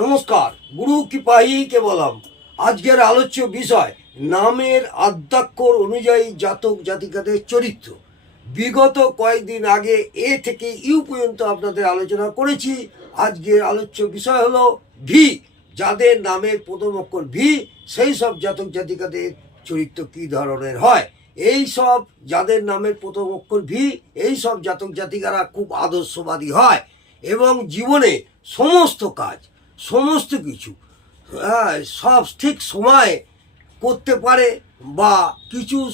নমস্কার, গুরু কৃপাহি কে বললাম আজকের আলোচ্য বিষয়, নামের আদ্যাক্ষর অনুযায়ী জাতক জাতিকাদের চরিত্র। বিগত কয়েকদিন আগে এ থেকে ইউ পর্যন্ত আপনাদের আলোচনা করেছি। আজকের আলোচ্য বিষয় হলো ভি, যাদের নামের প্রথম অক্ষর ভি, সেই সব জাতক জাতিকাদের চরিত্র কী ধরনের হয়? এই সব যাদের নামের প্রথম অক্ষর ভি, এই সব জাতক জাতিকারা খুব আদর্শবাদী হয় এবং জীবনে সমস্ত কাজ সমস্ত কিছু। হ্যাঁ, সব ঠিক সময়ে করতে পারে বা কিছু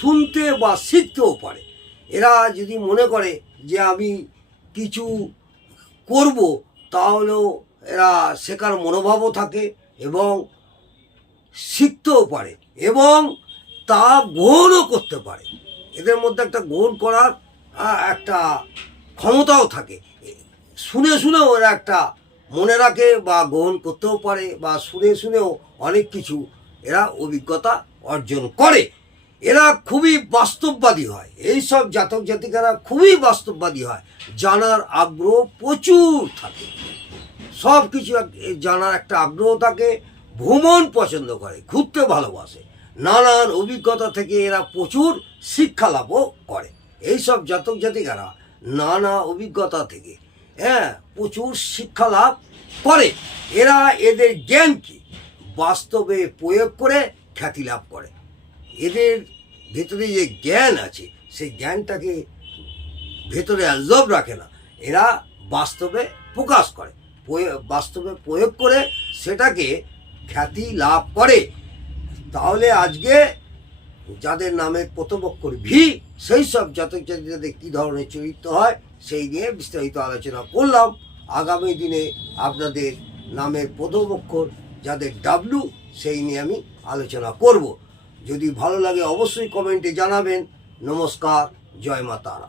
শুনতে বা শিখতেও পারে। এরা যদি মনে করে যে আমি কিছু করব তাহলেও এরা শেখার মনোভাবও থাকে এবং শিখতেও পারে এবং তা গ্রহণও করতে পারে। এদের মধ্যে একটা গ্রহণ করার একটা ক্ষমতাও থাকে। শুনে শুনেও এরা একটা মনে রাখে বা গ্রহণ করতেও পারে বা শুনে শুনেও অনেক কিছু এরা অভিজ্ঞতা অর্জন করে। এরা খুবই বাস্তববাদী হয়। এই সব জাতক জাতিকারা খুবই বাস্তববাদী হয়। জানার আগ্রহ প্রচুর থাকে। সব কিছু জানার একটা আগ্রহ থাকে, ভ্রমণ পছন্দ করে, ঘুরতে ভালোবাসে। নানান অভিজ্ঞতা থেকে এরা প্রচুর শিক্ষা লাভও করে। এই সব জাতক জাতিকারা নানা অভিজ্ঞতা থেকে হ্যাঁ প্রচুর শিক্ষা লাভ করে। এরা এদের জ্ঞানকে বাস্তবে প্রয়োগ করে খ্যাতি লাভ করে। এদের ভেতরে যে জ্ঞান আছে, সেই জ্ঞানটাকে ভেতরে অ্যাবজর্ব রাখে না। এরা বাস্তবে প্রকাশ করে বাস্তবে প্রয়োগ করে সেটাকে খ্যাতি লাভ করে। তাহলে আজকে যাদের নামের প্রথম অক্ষর ভি, সেই সব জাতক জাতিকাদের কী ধরনের চরিত্র হয় সেই নিয়ে বিস্তারিত আলোচনা করলাম। আগামী দিনে আপনাদের নামের প্রথম অক্ষর যাদের ডাব্লু সেই নিয়ে আমি আলোচনা করব। যদি ভালো লাগে অবশ্যই কমেন্টে জানাবেন। নমস্কার, জয় মা তারা।